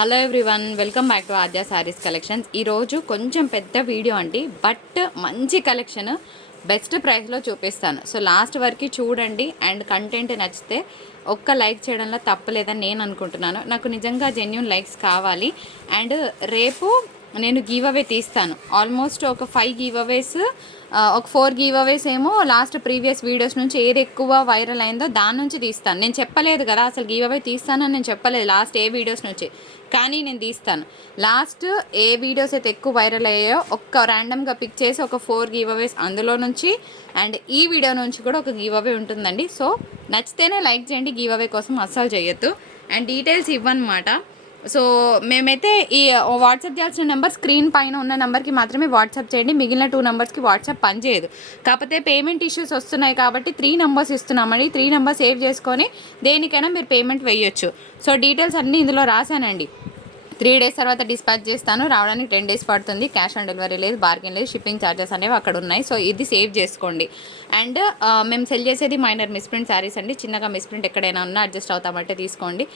Hello everyone, welcome back to Aadya saris collections. ఈరోజు కొంచెం పెద్ద వీడియో అండి, బట్ మంచి కలెక్షన్ బెస్ట్ ప్రైస్లో చూపిస్తాను. సో లాస్ట్ వరకు చూడండి అండ్ కంటెంట్ నచ్చితే ఒక్క లైక్ చేయడంలో తప్పలేదని నేను అనుకుంటున్నాను. నాకు నిజంగా జెన్యూన్ లైక్స్ కావాలి. అండ్ రేపు నేను గివ్ అవే తీస్తాను. ఆల్మోస్ట్ ఒక 5 గివ్ అవేస్, ఒక 4 గివ్ అవేస్ ఏమో లాస్ట్ ప్రీవియస్ వీడియోస్ నుంచి ఏది ఎక్కువ వైరల్ అయిందో దాని నుంచి తీస్తాను. నేను చెప్పలేదు కదా అసలు గివ్ అవే తీస్తానని, నేను చెప్పలేదు లాస్ట్ ఏ వీడియోస్ నుంచి, కానీ నేను తీస్తాను. లాస్ట్ ఏ వీడియోస్ అయితే ఎక్కువ వైరల్ అయ్యాయో ఒక్క ర్యాండమ్గా పిక్ చేసి ఒక 4 గివ్ అవేస్ అందులో నుంచి అండ్ ఈ వీడియో నుంచి కూడా ఒక గివ్ అవే ఉంటుందండి. సో నచ్చితేనే లైక్ చేయండి, గివ్ అవే కోసం అస్సలు చేయొద్దు. And details ఇవ్వనమాట. సో మేమైతే ఈ వాట్సాప్ చేయాల్సిన నెంబర్ స్క్రీన్ పైన ఉన్న నెంబర్కి మాత్రమే వాట్సాప్ చేయండి. మిగిలిన 2 నెంబర్స్కి వాట్సాప్ పనిచేయదు. కాకపోతే పేమెంట్ ఇష్యూస్ వస్తున్నాయి కాబట్టి 3 నెంబర్స్ ఇస్తున్నామండి. 3 నెంబర్ సేవ్ చేసుకొని దేనికైనా మీరు పేమెంట్ వేయొచ్చు. సో డీటెయిల్స్ అన్నీ ఇందులో రాశానండి. 3 డేస్ తర్వాత డిస్పాచ్ చేస్తాను. రావడానికి 10 డేస్ పడుతుంది. క్యాష్ ఆన్ డెలివరీ లేదు, బార్గెన్ లేదు, షిప్పింగ్ ఛార్జెస్ అనేవి అక్కడ ఉన్నాయి. సో ఇది సేవ్ చేసుకోండి. అండ్ మేము సెల్ చేసేది మైనర్ మిస్ప్రింట్ శారీస్ అండి. చిన్నగా మిస్ప్రింట్ ఎక్కడైనా ఉన్నా అడ్జస్ట్ అవుతామంటే తీసుకోండి.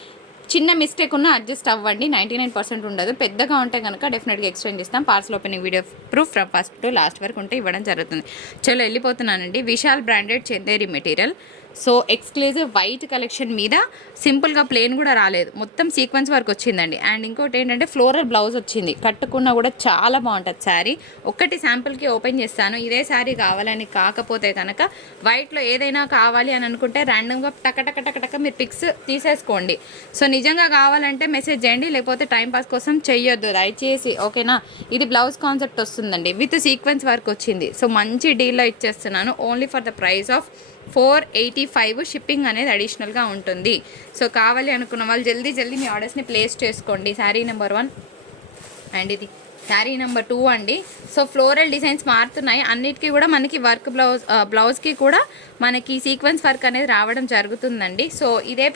చిన్న మిస్టేక్ ఉన్నా అడ్జస్ట్ అవ్వండి. 99% ఉండదు. పెద్దగా ఉంటే కనుక డెఫినెట్గా ఎక్స్చేంజ్ ఇస్తాం. Parcel opening video proof from first to last వరకు ఉంటే ఇవ్వడం జరుగుతుంది. చలో వెళ్ళిపోతున్నానండి. Vishal branded Chanderi material. So exclusive white collection మీద సింపుల్గా ప్లెయిన్ కూడా రాలేదు, మొత్తం సీక్వెన్స్ వర్క్ వచ్చిందండి. అండ్ ఇంకోటి ఏంటంటే ఫ్లోరల్ బ్లౌజ్ వచ్చింది. కట్టుకున్నా కూడా చాలా బాగుంటుంది శారీ. ఒక్కటి శాంపుల్కి ఓపెన్ చేస్తాను. ఇదే శారీ కావాలని కాకపోతే కనుక వైట్లో ఏదైనా కావాలి అని అనుకుంటే ర్యాండమ్గా టక మీరు పిక్స్ తీసేసుకోండి. సో నిజంగా కావాలంటే మెసేజ్ చేయండి, లేకపోతే టైంపాస్ కోసం చెయ్యొద్దు దయచేసి, ఓకేనా. ఇది బ్లౌజ్ కాన్సెప్ట్ వస్తుందండి, విత్ సీక్వెన్స్ వర్క్ వచ్చింది. సో మంచి డీల్లో ఇచ్చేస్తున్నాను. Only for the price of 485. Shipping అనేది అడిషనల్గా ఉంటుంది. సో కావాలి అనుకున్న వాళ్ళు జల్దీ మీ ఆర్డర్స్ని ప్లేస్ చేసుకోండి. శారీ నెంబర్ 1 అండ్ ఇది శారీ నెంబర్ 2 అండి. సో ఫ్లోరల్ డిజైన్స్ మారుతున్నాయి. అన్నిటికీ కూడా మనకి వర్క్ బ్లౌజ్కి కూడా మనకి సీక్వెన్స్ వర్క్ అనేది రావడం జరుగుతుందండి. సో ఇదే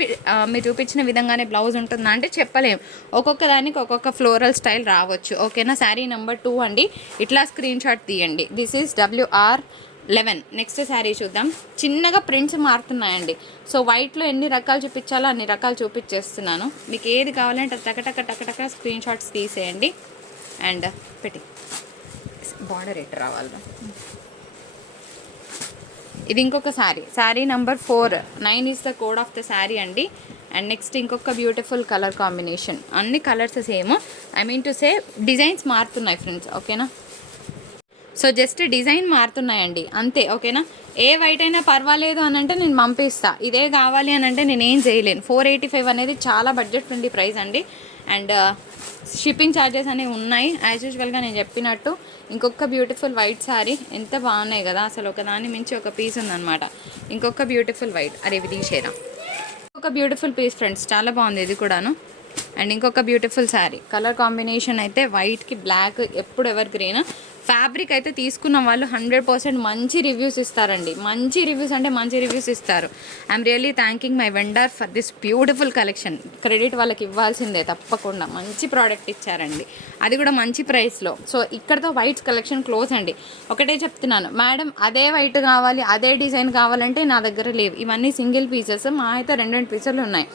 మీరు చూపించిన విధంగానే బ్లౌజ్ ఉంటుందా అంటే చెప్పలేము. ఒక్కొక్క దానికి ఒక్కొక్క ఫ్లోరల్ స్టైల్ రావచ్చు, ఓకేనా. శారీ నెంబర్ 2 అండి. ఇట్లా స్క్రీన్ షాట్ తీయండి. This is WR11. Next sari చూద్దాం. చిన్నగా ప్రింట్స్ మారుతున్నాయండి. సో వైట్లో ఎన్ని రకాలు చూపించాలో అన్ని రకాలు చూపించేస్తున్నాను. మీకు ఏది కావాలంటే టక స్క్రీన్ షాట్స్ తీసేయండి అండ్ పెట్టి బార్డర్ ఎట్ రావాలి. ఇది ఇంకొక sari number 4. 9 is the code of the sari అండి. అండ్ నెక్స్ట్ ఇంకొక బ్యూటిఫుల్ కలర్ కాంబినేషన్. అన్ని colours same, I mean to say designs మారుతున్నాయి ఫ్రెండ్స్, ఓకేనా. సో జస్ట్ డిజైన్ మారుతున్నాయండి అంతే, ఓకేనా. ఏ వైట్ అయినా పర్వాలేదు అని అంటే నేను పంపిస్తా. ఇదే కావాలి అని అంటే నేను ఏం చేయలేను. 485 అనేది చాలా బడ్జెట్ ఫ్రెండ్లీ ప్రైస్ అండి. అండ్ షిప్పింగ్ ఛార్జెస్ అనేవి ఉన్నాయి యాజ్ యూజువల్గా నేను చెప్పినట్టు. ఇంకొక బ్యూటిఫుల్ వైట్ శారీ, ఎంత బాగున్నాయి కదా అసలు, ఒకదాని మించి ఒక పీస్ ఉందన్నమాట. ఇంకొక బ్యూటిఫుల్ వైట్, అరే ఇది తీసేరా. ఇంకొక బ్యూటిఫుల్ పీస్ ఫ్రెండ్స్, చాలా బాగుంది ఇది కూడాను. అండ్ ఇంకొక బ్యూటిఫుల్ శారీ. కలర్ కాంబినేషన్ అయితే వైట్కి బ్లాక్, ఎప్పుడు ఎవర్ గ్రీన్. ఫ్యాబ్రిక్ అయితే తీసుకున్న వాళ్ళు 100% మంచి రివ్యూస్ ఇస్తారండి. మంచి రివ్యూస్ అంటే మంచి రివ్యూస్ ఇస్తారు. I'm really thanking my vendor for this beautiful collection. Credit వాళ్ళకి ఇవ్వాల్సిందే తప్పకుండా. మంచి ప్రోడక్ట్ ఇచ్చారండి, అది కూడా మంచి ప్రైస్లో. సో ఇక్కడతో వైట్స్ కలెక్షన్ క్లోజ్ అండి. ఒకటే చెప్తున్నాను మేడం, అదే వైట్ కావాలి, అదే డిజైన్ కావాలంటే నా దగ్గర లేవు. ఇవన్నీ సింగిల్ పీసెస్, మా అయితే 2 పీసులు ఉన్నాయి,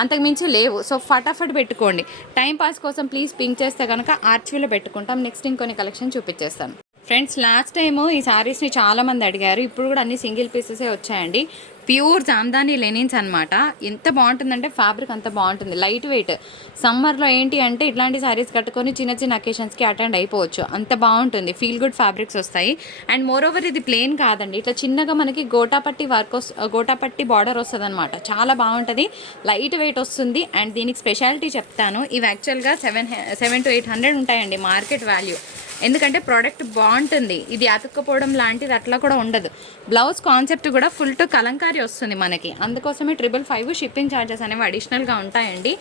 అంతకుమించి లేవు. సో ఫటాఫట్ పెట్టుకోండి. టైం పాస్ కోసం ప్లీజ్ పింక్ చేస్తే కనుక ఆర్చివ్లో పెట్టుకుంటాం. నెక్స్ట్ ఇంకొన్ని కలెక్షన్ చూపించేస్తాను ఫ్రెండ్స్. లాస్ట్ టైము ఈ శారీస్ని చాలామంది అడిగారు. ఇప్పుడు కూడా అన్ని సింగిల్ పీసెసే వచ్చాయండి. ప్యూర్ జామ్దాని లెనిన్స్ అనమాట. ఎంత బాగుంటుందంటే ఫ్యాబ్రిక్ అంత బాగుంటుంది, లైట్ వెయిట్. సమ్మర్లో ఏంటి అంటే ఇట్లాంటి శారీస్ కట్టుకొని చిన్న అకేషన్స్కి అటెండ్ అయిపోవచ్చు, అంత బాగుంటుంది. ఫీల్ గుడ్ ఫ్యాబ్రిక్స్ వస్తాయి. అండ్ మోర్ ఓవర్ ఇది ప్లెయిన్ కాదండి, ఇట్లా చిన్నగా మనకి గోటాపట్టి బార్డర్ వస్తుంది అనమాట. చాలా బాగుంటుంది, లైట్ వెయిట్ వస్తుంది. అండ్ దీనికి స్పెషాలిటీ చెప్తాను. ఇవి యాక్చువల్గా 700 to 800 ఉంటాయండి మార్కెట్ వాల్యూ. ఎందుకంటే ప్రోడక్ట్ బాగుంటుంది, ఇది అతుక్కపోవడం లాంటిది అట్లా కూడా ఉండదు. బ్లౌజ్ కాన్సెప్ట్ కూడా ఫుల్ టు కలంకారీ వస్తుంది మనకి, అందుకోసమే 555 షిప్పింగ్ ఛార్జెస్ అనేవి అడిషనల్గా ఉంటాయండి.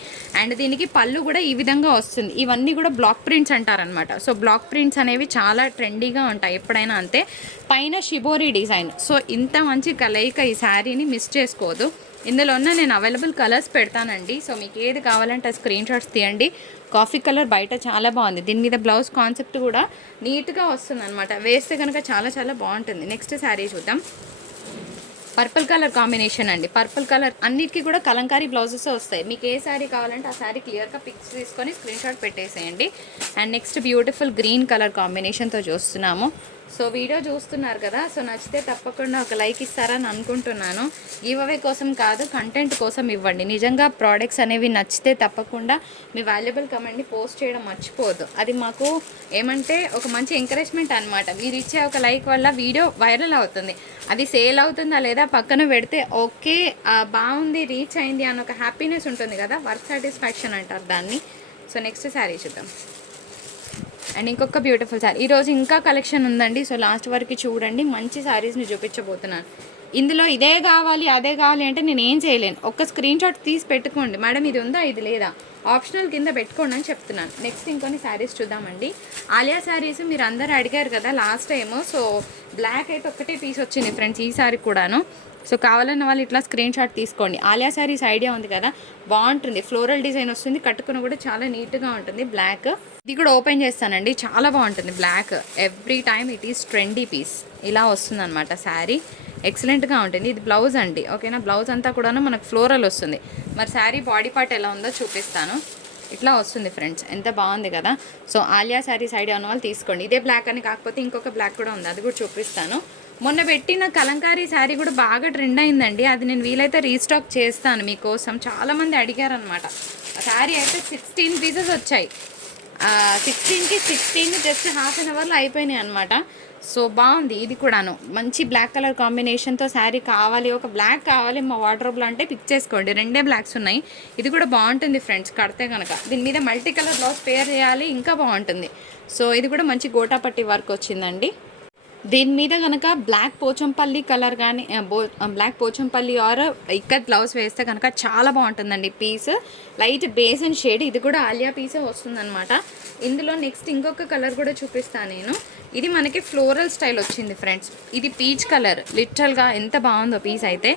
అండ్ దీనికి పళ్ళు కూడా ఈ విధంగా వస్తుంది. ఇవన్నీ కూడా బ్లాక్ ప్రింట్స్ అంటారనమాట. సో బ్లాక్ ప్రింట్స్ అనేవి చాలా ట్రెండీగా ఉంటాయి ఎప్పుడైనా అంతే. పైన షిబోరీ డిజైన్. సో ఇంత మంచి కలయిక ఈ శారీని మిస్ చేసుకోదు. ఇందులో ఉన్న నేను అవైలబుల్ కలర్స్ పెడతానండి. సో మీకు ఏది కావాలంటే స్క్రీన్ షాట్స్ తీయండి. కాఫీ కలర్ బయట చాలా బాగుంది. దీని మీద బ్లౌజ్ కాన్సెప్ట్ కూడా నీట్గా వస్తుంది అనమాట. వేస్తే కనుక చాలా బాగుంటుంది. నెక్స్ట్ శారీ చూద్దాం. పర్పుల్ కలర్ కాంబినేషన్ అండి. పర్పుల్ కలర్ అన్నిటికీ కూడా కలంకారీ బ్లౌజెస్ వస్తాయి. మీకు ఏ శారీ కావాలంటే ఆ శారీ క్లియర్గా పిక్స్ తీసుకొని స్క్రీన్ షాట్ పెట్టేసేయండి. And next beautiful green colour కాంబినేషన్తో చూస్తున్నాము. సో వీడియో చూస్తున్నారు కదా, సో నచ్చితే తప్పకుండా ఒక లైక్ ఇస్తారని అనుకుంటున్నాను. గివ్ అవే కోసం కాదు, కంటెంట్ కోసం ఇవ్వండి. నిజంగా ప్రోడక్ట్స్ అనేవి నచ్చితే తప్పకుండా మీ వాల్యుబుల్ కమెంట్ని పోస్ట్ చేయడం మర్చిపోవద్దు. అది మాకు ఏమంటే ఒక మంచి ఎంకరేజ్మెంట్ అనమాట. మీరు ఇచ్చే ఒక లైక్ వల్ల వీడియో వైరల్ అవుతుంది. అది సేల్ అవుతుందా లేదా పక్కన పెడితే ఓకే బాగుంది, రీచ్ అయింది అన్న ఒక హ్యాపీనెస్ ఉంటుంది కదా, వర్క్ సాటిస్ఫాక్షన్ అంటారు దాన్ని. సో నెక్స్ట్ శారీ చూద్దాం. అండ్ ఇంకొక బ్యూటిఫుల్ శారీ. ఈరోజు ఇంకా కలెక్షన్ ఉందండి. సో లాస్ట్ వరకు చూడండి, మంచి శారీస్ని చూపించబోతున్నాను. ఇందులో ఇదే కావాలి అదే కావాలి అంటే నేను ఏం చేయలేను. ఒక్క స్క్రీన్ షాట్ తీసి పెట్టుకోండి, మేడం ఇది ఉందా ఇది లేదా, ఆప్షనల్ కింద పెట్టుకోండి అని చెప్తున్నాను. నెక్స్ట్ ఇంకొన్ని శారీస్ చూద్దామండి. ఆలియా శారీస్ మీరు అందరూ అడిగారు కదా లాస్ట్ టైము. సో బ్లాక్ అయితే ఒక్కటే పీస్ వచ్చింది ఫ్రెండ్స్ ఈ సారీ కూడాను. సో కావాలన్న వాళ్ళు ఇట్లా స్క్రీన్ షాట్ తీసుకోండి. ఆలియా శారీస్ ఐడియా ఉంది కదా, బాగుంటుంది. ఫ్లోరల్ డిజైన్ వస్తుంది, కట్టుకుని కూడా చాలా నీట్గా ఉంటుంది. బ్లాక్ ఇది కూడా ఓపెన్ చేస్తానండి, చాలా బాగుంటుంది black. Every time it is trendy piece. ఇలా వస్తుంది అనమాట శారీ, ఎక్సలెంట్గా ఉంటుంది. ఇది బ్లౌజ్ అండి, ఓకేనా. బ్లౌజ్ అంతా కూడా మనకు ఫ్లోరల్ వస్తుంది. మరి శారీ బాడీ పార్ట్ ఎలా ఉందో చూపిస్తాను. ఇట్లా వస్తుంది ఫ్రెండ్స్, ఎంత బాగుంది కదా. సో ఆలియా శారీస్ ఐడియా ఉన్న వాళ్ళు తీసుకోండి. ఇదే బ్లాక్ అని కాకపోతే ఇంకొక బ్లాక్ కూడా ఉంది, అది కూడా చూపిస్తాను. మొన్న పెట్టిన కలంకారీ శారీ కూడా బాగా ట్రెండ్ అయిందండి. అది నేను వీలైతే రీస్టాక్ చేస్తాను మీకోసం. చాలామంది అడిగారనమాట. ఆ శారీ అయితే 16 పీసెస్ వచ్చాయి. 16కి 16 జస్ట్ హాఫ్ అన్ అవర్లో అయిపోయినాయి అనమాట. సో బాగుంది. ఇది కూడాను మంచి బ్లాక్ కలర్ కాంబినేషన్తో శారీ కావాలి, ఒక బ్లాక్ కావాలి మా వార్డ్రోబ్లో అంటే పిక్ చేసుకోండి. 2 బ్లాక్స్ ఉన్నాయి. ఇది కూడా బాగుంటుంది ఫ్రెండ్స్ కడితే కనుక. దీని మీద మల్టీ కలర్ బ్లౌజ్ పేర్ చేయాలి, ఇంకా బాగుంటుంది. సో ఇది కూడా మంచి గోటాపట్టి వర్క్ వచ్చిందండి. దీని మీద కనుక బ్లాక్ పోచంపల్లి కలర్ కానీ బ్లాక్ పోచంపల్లి ఆర్ ఇక్కడ బ్లౌజ్ వేస్తే కనుక చాలా బాగుంటుందండి piece. Light base and shade. ఇది కూడా ఆలియా పీసే వస్తుందన్నమాట. ఇందులో నెక్స్ట్ ఇంకొక కలర్ కూడా చూపిస్తాను నేను. ఇది మనకి ఫ్లోరల్ స్టైల్ వచ్చింది ఫ్రెండ్స్. ఇది పీచ్ కలర్, లిటరల్గా ఎంత బాగుందో పీస్ అయితే.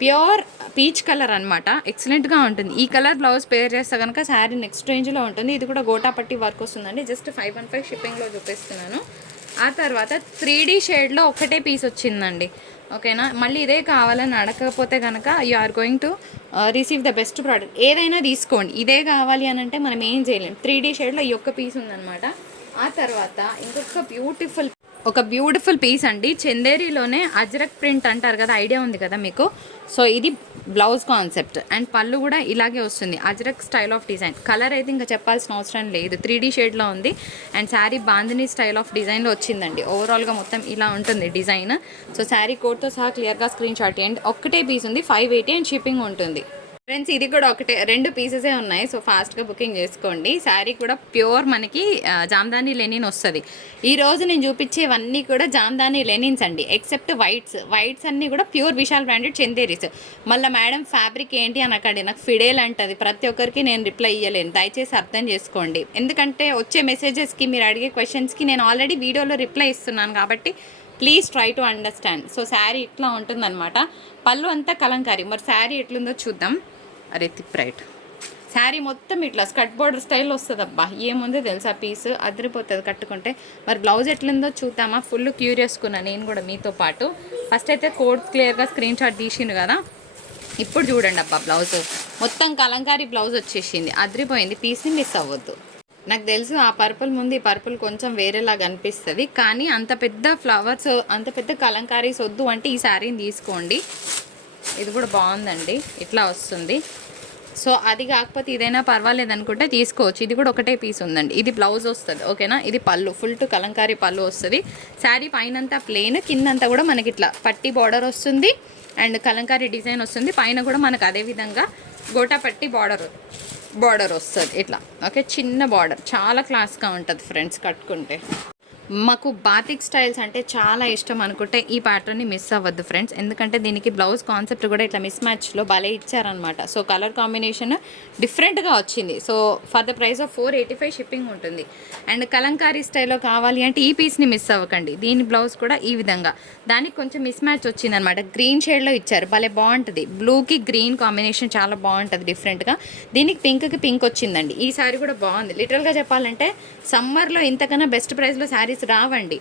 ప్యూర్ పీచ్ కలర్ అనమాట, ఎక్సలెంట్గా ఉంటుంది. ఈ కలర్ బ్లౌజ్ పేర్ చేస్తే కనుక శారీ నెక్స్ట్ రేంజ్లో ఉంటుంది. ఇది కూడా గోటాపట్టి వర్క్ వస్తుందండి. జస్ట్ 515 షిప్పింగ్లో చూపిస్తున్నాను. ఆ తర్వాత 3D షేడ్లో ఒకటే పీస్ వచ్చిందండి, ఓకేనా. మళ్ళీ ఇదే కావాలని అడగకపోతే కనుక you are going to receive the best product. ఏదైనా తీసుకోండి, ఇదే కావాలి అని అంటే మనం ఏం చేయలేం. 3D షేడ్లో ఈ ఒక్క పీస్ ఉందన్నమాట. ఆ తర్వాత ఇంకొక బ్యూటిఫుల్ పీస్ అండి. చందేరిలోనే అజ్రక్ ప్రింట్ అంటారు కదా, ఐడియా ఉంది కదా మీకు. సో ఇది బ్లౌజ్ కాన్సెప్ట్ అండ్ పళ్ళు కూడా ఇలాగే వస్తుంది. Ajrak style of design. Colour అయితే ఇంకా చెప్పాల్సిన అవసరం లేదు, 3D షేడ్లో ఉంది. And sari Bandhani style of డిజైన్లో వచ్చిందండి. ఓవరాల్గా మొత్తం ఇలా ఉంటుంది డిజైన్. సో శారీ కోడ్తో సహా క్లియర్గా స్క్రీన్ షాట్ చేయండి. ఒక్కటే పీస్ ఉంది, 580 అండ్ షిప్పింగ్ ఉంటుంది ఫ్రెండ్స్. ఇది కూడా ఒకటే 2 పీసెసే ఉన్నాయి. సో ఫాస్ట్గా బుకింగ్ చేసుకోండి. శారీ కూడా ప్యూర్ మనకి జామ్దాని లెనిన్ వస్తుంది. ఈరోజు నేను చూపించేవన్నీ కూడా జామ్దాని లెనిన్స్ అండి, ఎక్సెప్ట్ వైట్స్ అన్నీ కూడా ప్యూర్ విశాల్ బ్రాండెడ్ చందేరీస్. మళ్ళీ మేడం ఫ్యాబ్రిక్ ఏంటి అనకండి, నాకు ఫిడేల్ అంటుంది. ప్రతి ఒక్కరికి నేను రిప్లై ఇవ్వలేను, దయచేసి అర్థం చేసుకోండి. ఎందుకంటే వచ్చే మెసేజెస్కి మీరు అడిగే క్వశ్చన్స్కి నేను ఆల్రెడీ వీడియోలో రిప్లై ఇస్తున్నాను కాబట్టి please try to understand. So sari ఇట్లా ఉంటుందన్నమాట. పళ్ళు అంతా కలంకారీ. మరి శారీ ఎట్లుందో చూద్దాం. అరే రైట్, శారీ మొత్తం ఇట్లా స్కర్ట్ బోర్డర్ స్టైల్లో వస్తుంది. అబ్బా ఏముందో తెలుసా, పీస్ అదిరిపోతుంది కట్టుకుంటే. మరి బ్లౌజ్ ఎట్లుందో చూద్దామా. ఫుల్ క్యూరియస్కున్నా నేను కూడా మీతో పాటు. ఫస్ట్ అయితే కోడ్ క్లియర్గా స్క్రీన్ షాట్ తీసిండు కదా, ఇప్పుడు చూడండి అబ్బా. బ్లౌజ్ మొత్తం కలంకారీ బ్లౌజ్ వచ్చేసింది, అదిరిపోయింది. పీస్ని మిస్ అవ్వద్దు. నాకు తెలుసు ఆ పర్పుల్ ముందు ఈ పర్పుల్ కొంచెం వేరేలాగా అనిపిస్తుంది, కానీ అంత పెద్ద ఫ్లవర్స్ అంత పెద్ద కలంకారీస్ వద్దు అంటే ఈ శారీని తీసుకోండి. ఇది కూడా బాగుందండి, ఇట్లా వస్తుంది. సో అది కాకపోతే ఇదైనా పర్వాలేదు అనుకుంటే తీసుకోవచ్చు. ఇది కూడా ఒకటే పీస్ ఉందండి. ఇది బ్లౌజ్ వస్తుంది, ఓకేనా. ఇది పళ్ళు, ఫుల్ టు కలంకారీ పళ్ళు వస్తుంది. శారీ పైనంతా ప్లెయిన్, కిందంతా కూడా మనకి ఇట్లా పట్టి బార్డర్ వస్తుంది అండ్ కలంకారీ డిజైన్ వస్తుంది. పైన కూడా మనకు అదేవిధంగా గోటా పట్టి బార్డర్ వస్తుంది ఇట్లా, ఓకే. చిన్న బార్డర్, చాలా క్లాస్గా ఉంటుంది ఫ్రెండ్స్ కట్టుకుంటే. మాకు బాతిక్ స్టైల్స్ అంటే చాలా ఇష్టం అనుకుంటే ఈ ప్యాటర్న్ని మిస్ అవ్వద్దు ఫ్రెండ్స్. ఎందుకంటే దీనికి బ్లౌజ్ కాన్సెప్ట్ కూడా ఇట్లా మిస్ మ్యాచ్లో భలే ఇచ్చారనమాట. సో కలర్ కాంబినేషన్ డిఫరెంట్గా వచ్చింది. So for the price of 485 shipping ఉంటుంది. అండ్ కలంకారీ స్టైల్లో కావాలి అంటే ఈ పీస్ని మిస్ అవ్వకండి. దీని బ్లౌజ్ కూడా ఈ విధంగా దానికి కొంచెం మిస్ మ్యాచ్ వచ్చిందనమాట. గ్రీన్ షేడ్లో ఇచ్చారు, భలే బాగుంటుంది. బ్లూకి గ్రీన్ కాంబినేషన్ చాలా బాగుంటుంది డిఫరెంట్గా. దీనికి పింక్కి పింక్ వచ్చిందండి. ఈ శారీ కూడా బాగుంది. లిటరల్గా చెప్పాలంటే సమ్మర్లో ఇంతకన్నా బెస్ట్ ప్రైస్లో శారీ శారీస్ రావండి.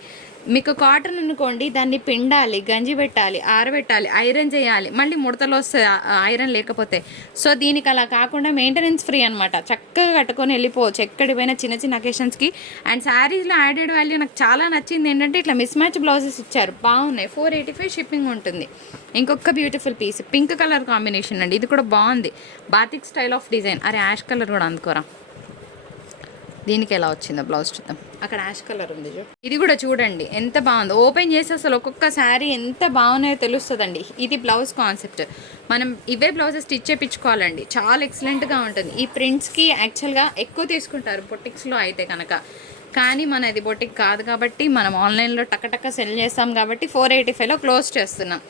మీకు కాటన్ అనుకోండి, దాన్ని పిండాలి, గంజి పెట్టాలి, ఆరబెట్టాలి, ఐరన్ చేయాలి, మళ్ళీ ముడతలు వస్తాయి ఐరన్ లేకపోతే. సో దీనికి అలా కాకుండా మెయింటెనెన్స్ ఫ్రీ అనమాట. చక్కగా కట్టుకొని వెళ్ళిపోవచ్చు ఎక్కడికి పోయినా చిన్న చిన్న అకేషన్స్కి. అండ్ శారీస్లో యాడెడ్ వాల్యూ నాకు చాలా నచ్చింది ఏంటంటే ఇట్లా మిస్ మ్యాచ్ బ్లౌజెస్ ఇచ్చారు, బాగున్నాయి. 485 షిప్పింగ్ ఉంటుంది. ఇంకొక beautiful piece pink colour combination అండి, ఇది కూడా బాగుంది. Batik style of design. అరే యాష్ కలర్ కూడా అందుకోరా. దీనికి ఎలా వచ్చిందో బ్లౌజ్ చూద్దాం. అక్కడ యాష్ కలర్ ఉంది చూడు, ఇది కూడా చూడండి ఎంత బాగుందో. ఓపెన్ చేసి అసలు ఒక్కొక్క శారీ ఎంత బాగున్నాయో తెలుస్తుందండి. ఇది బ్లౌజ్ కాన్సెప్ట్. మనం ఇవే బ్లౌజెస్ స్టిచ్ చేయించుకోవాలండి, చాలా ఎక్సలెంట్గా ఉంటుంది. ఈ ప్రింట్స్కి యాక్చువల్గా ఎక్కువ తీసుకుంటారు బొటిక్స్లో అయితే కనుక, కానీ మనది బొటిక్ కాదు కాబట్టి మనం ఆన్లైన్లో టక్కటక్క సెల్ చేస్తాం కాబట్టి 485లో క్లోజ్ చేస్తున్నాం.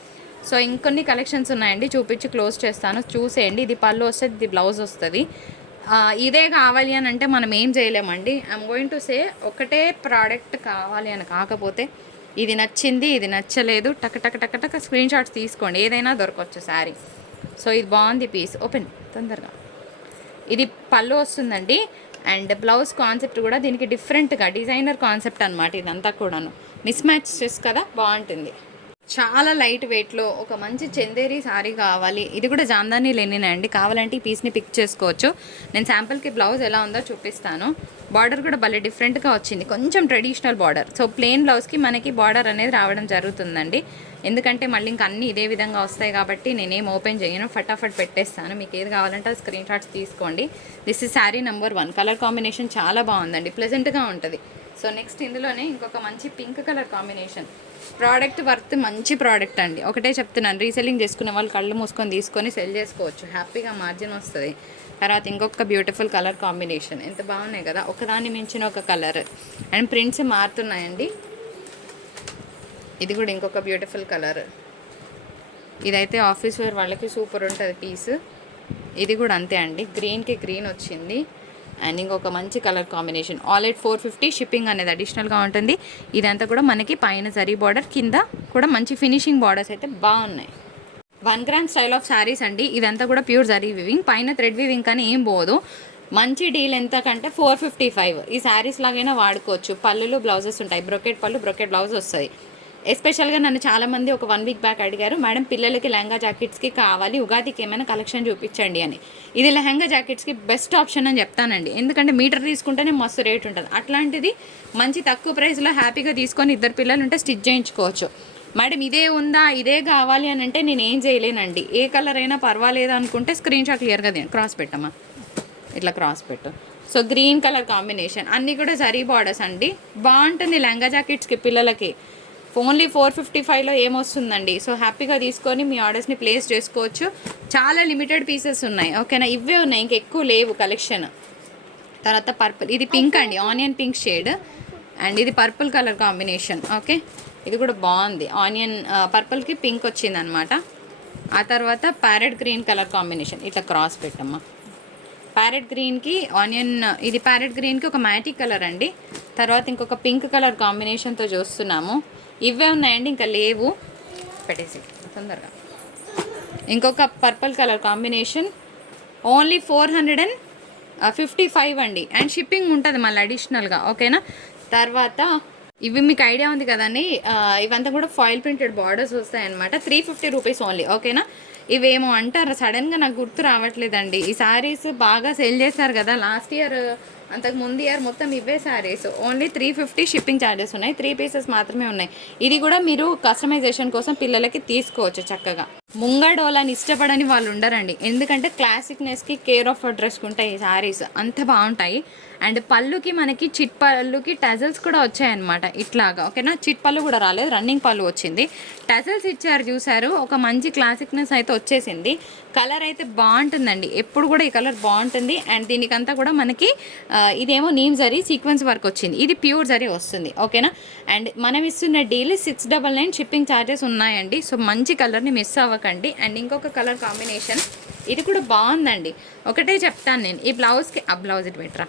సో ఇంకొన్ని కలెక్షన్స్ ఉన్నాయండి, చూపించి క్లోజ్ చేస్తాను, చూసేయండి. ఇది పళ్ళు వస్తుంది, ఇది బ్లౌజ్ వస్తుంది. ఇదే కావాలి అని అంటే మనం ఏం చేయలేమండి. ఐఎమ్ గోయింగ్ టు సే ఒకటే ప్రోడక్ట్ కావాలి అని కాకపోతే ఇది నచ్చింది, ఇది నచ్చలేదు, టక్ టక్ టక్ టక్ స్క్రీన్ షాట్స్ తీసుకోండి, ఏదైనా దొరకవచ్చు శారీ. సో ఇది బాగుంది పీస్, ఓపెన్ తొందరగా. ఇది పళ్ళు వస్తుందండి. అండ్ బ్లౌజ్ కాన్సెప్ట్ కూడా దీనికి డిఫరెంట్గా డిజైనర్ కాన్సెప్ట్ అనమాట. ఇదంతా కూడాను మిస్ మ్యాచెస్ కదా, బాగుంటుంది. చాలా లైట్ వెయిట్లో ఒక మంచి చందేరి శారీ కావాలి. ఇది కూడా జాందాని లెనిన్ అండి, కావాలంటే ఈ పీస్ని పిక్ చేసుకోవచ్చు. నేను శాంపుల్కి బ్లౌజ్ ఎలా ఉందో చూపిస్తాను. బార్డర్ కూడా భలే డిఫరెంట్గా వచ్చింది, కొంచెం ట్రెడిషనల్ బార్డర్. సో ప్లెయిన్ బ్లౌజ్కి మనకి బార్డర్ అనేది రావడం జరుగుతుందండి. ఎందుకంటే మళ్ళీ ఇంకా అన్నీ ఇదే విధంగా వస్తాయి కాబట్టి నేనేం ఓపెన్ చేయను, ఫటాఫట్ పెట్టేస్తాను. మీకు ఏది కావాలంటే ఆ స్క్రీన్ షాట్స్ తీసుకోండి. This is sari number 1. Colour combination చాలా బాగుందండి, ప్లెజెంట్గా ఉంటుంది. సో నెక్స్ట్ ఇందులోనే ఇంకొక మంచి pink colour combination. Product worth మంచి ప్రోడక్ట్ అండి, ఒకటే చెప్తున్నాను. రీసెల్లింగ్ చేసుకునే వాళ్ళు కళ్ళు మూసుకొని తీసుకొని సెల్ చేసుకోవచ్చు, హ్యాపీగా మార్జిన్ వస్తుంది. తర్వాత ఇంకొక బ్యూటిఫుల్ కలర్ కాంబినేషన్, ఎంత బాగున్నాయి కదా, ఒకదాన్ని మించిన ఒక కలర్. And prints మారుతున్నాయండి. ఇది కూడా ఇంకొక బ్యూటిఫుల్ కలర్. ఇదైతే ఆఫీస్ వేర్ వాళ్ళకి సూపర్ ఉంటుంది పీస్. ఇది కూడా అంతే అండి, గ్రీన్కి గ్రీన్ వచ్చింది. అండ్ ఇంకొక మంచి colour combination. All at 450 shipping అనేది అడిషనల్గా ఉంటుంది. ఇదంతా కూడా మనకి పైన జరీ బార్డర్, కింద కూడా మంచి ఫినిషింగ్ బార్డర్స్ అయితే బాగున్నాయి. 1 గ్రామ్ స్టైల్ ఆఫ్ శారీస్ అండి. ఇదంతా కూడా ప్యూర్ జరీ వివింగ్, పైన థ్రెడ్ వివింగ్ కానీ ఏం పోదు. మంచి డీల్ ఎంత కంటే 455. ఈ శారీస్ లాగైనా వాడుకోవచ్చు. పళ్ళులు బ్లౌజెస్ ఉంటాయి, బ్రొకెట్ పళ్ళు బ్రొకెట్ బ్లౌజ్ వస్తుంది. ఎస్పెషల్గా నన్ను చాలామంది ఒక 1 వీక్ బ్యాక్ అడిగారు, మేడం పిల్లలకి లెహంగా జాకెట్స్కి కావాలి, ఉగాదికి ఏమైనా కలెక్షన్ చూపించండి అని. ఇది లెహంగా జాకెట్స్కి బెస్ట్ ఆప్షన్ అని చెప్తానండి. ఎందుకంటే మీటర్ తీసుకుంటేనే మస్తు రేట్ ఉంటుంది. అట్లాంటిది మంచి తక్కువ ప్రైస్లో హ్యాపీగా తీసుకొని 2 పిల్లలు ఉంటే స్టిచ్ చేయించుకోవచ్చు. మేడం ఇదే ఉందా, ఇదే కావాలి అని అంటే నేను ఏం చేయలేనండి. ఏ కలర్ అయినా పర్వాలేదు అనుకుంటే స్క్రీన్ షాట్ క్లియర్గా క్రాస్ పెట్టమ్మా, ఇట్లా క్రాస్ పెట్టు. సో గ్రీన్ కలర్ కాంబినేషన్, అన్నీ కూడా జరీ బార్డర్స్ అండి, బాగుంటుంది లెహంగా జాకెట్స్కి పిల్లలకి. ఓన్లీ 455లో ఏమొస్తుందండి. సో హ్యాపీగా తీసుకొని మీ ఆర్డర్స్ని ప్లేస్ చేసుకోవచ్చు. చాలా లిమిటెడ్ పీసెస్ ఉన్నాయి, ఓకేనా. ఇవే ఉన్నాయి, ఇంకెక్కువ లేవు కలెక్షన్. తర్వాత పర్పుల్, ఇది పింక్ అండి, ఆనియన్ పింక్ షేడ్. అండ్ ఇది పర్పుల్ కలర్ కాంబినేషన్, ఓకే. ఇది కూడా బాగుంది, ఆనియన్ పర్పుల్కి పింక్ వచ్చింది అనమాట. ఆ తర్వాత ప్యారెట్ గ్రీన్ కలర్ కాంబినేషన్, ఇట్లా క్రాస్ పెట్టమ్మా. ప్యారెట్ గ్రీన్కి ఆనియన్, ఇది ప్యారెట్ గ్రీన్కి ఒక మ్యాటిక్ కలర్ అండి. తర్వాత ఇంకొక పింక్ కలర్ కాంబినేషన్తో చూస్తున్నాము. ఇవే ఉన్నాయండి, ఇంకా లేవు, పెట్టేసి తొందరగా. ఇంకొక పర్పుల్ కలర్ కాంబినేషన్, ఓన్లీ 455 అండి. అండ్ షిప్పింగ్ ఉంటుంది మళ్ళీ అడిషనల్గా, ఓకేనా. తర్వాత ఇవి మీకు ఐడియా ఉంది కదండి, ఇవంతా కూడా ఫాయిల్ ప్రింటెడ్ బార్డర్స్ వస్తాయన్నమాట. 350 రూపీస్ ఓన్లీ, ఓకేనా. ఇవేమో అంటారు, సడన్గా నాకు గుర్తు రావట్లేదండి. ఈ శారీస్ బాగా సేల్ చేశారు కదా లాస్ట్ ఇయర్, అంతకు ముందు ఇయర్ మొత్తం ఇవే శారీస్. ఓన్లీ 350 షిప్పింగ్ ఛార్జెస్ ఉన్నాయి. 3 పీసెస్ మాత్రమే ఉన్నాయి. ఇది కూడా మీరు కస్టమైజేషన్ కోసం పిల్లలకి తీసుకోవచ్చు చక్కగా. ముంగడోలని ఇష్టపడని వాళ్ళు ఉండరండి, ఎందుకంటే క్లాసిక్నెస్కి కేర్ ఆఫ్ అడ్రస్కి ఉంటాయి ఈ శారీస్, అంత బాగుంటాయి. అండ్ పళ్ళుకి మనకి చిట్ పళ్ళుకి టజల్స్ కూడా వచ్చాయన్నమాట ఇట్లాగా, ఓకేనా. చిట్ పళ్ళు కూడా రాలేదు, రన్నింగ్ పళ్ళు వచ్చింది. టజల్స్ ఇచ్చారు చూసారు, ఒక మంచి క్లాసిక్నెస్ అయితే వచ్చేసింది. కలర్ అయితే బాగుంటుందండి, ఎప్పుడు కూడా ఈ కలర్ బాగుంటుంది. అండ్ దీనికంతా కూడా మనకి ఇదేమో నీమ్ జరీ సీక్వెన్స్ వర్క్ వచ్చింది, ఇది ప్యూర్ జరీ వస్తుంది, ఓకేనా. అండ్ మనం ఇస్తున్న డీల్ 699 షిప్పింగ్ ఛార్జెస్ ఉన్నాయండి. సో మంచి కలర్ని మిస్ అవ్వకండి. అండ్ ఇంకొక కలర్ కాంబినేషన్, ఇది కూడా బాగుందండి. ఒకటే చెప్తాను నేను, ఈ బ్లౌజ్కి ఆ బ్లౌజ్ ఇటు పెట్టరా.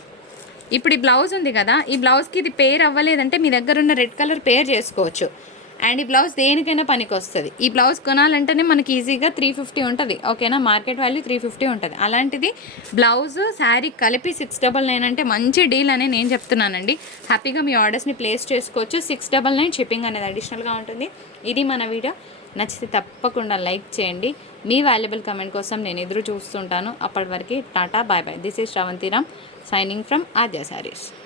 ఇప్పుడు ఈ బ్లౌజ్ ఉంది కదా, ఈ బ్లౌజ్కి ఇది పేర్ అవ్వలేదంటే మీ దగ్గర ఉన్న రెడ్ కలర్ పేర్ చేసుకోవచ్చు. అండ్ ఈ బ్లౌజ్ దేనికైనా పనికి వస్తుంది. ఈ బ్లౌజ్ కొనాలంటేనే మనకి ఈజీగా 350 ఉంటుంది, ఓకేనా, మార్కెట్ వాల్యూ 350 ఉంటుంది. అలాంటిది బ్లౌజ్ శారీ కలిపి 699 అంటే మంచి డీల్ అని నేను చెప్తున్నానండి. హ్యాపీగా మీ ఆర్డర్స్ని ప్లేస్ చేసుకోవచ్చు. 699 షిప్పింగ్ అనేది అడిషనల్గా ఉంటుంది. ఇది మన వీడియో. నచ్చితే తప్పకుండా లైక్ చేయండి. మీ వాల్యుబుల్ కమెంట్ కోసం నేను ఎదురు చూస్తుంటాను. అప్పటి వరకు tata, bye bye. This is Sravanthiram signing from Aadya saris.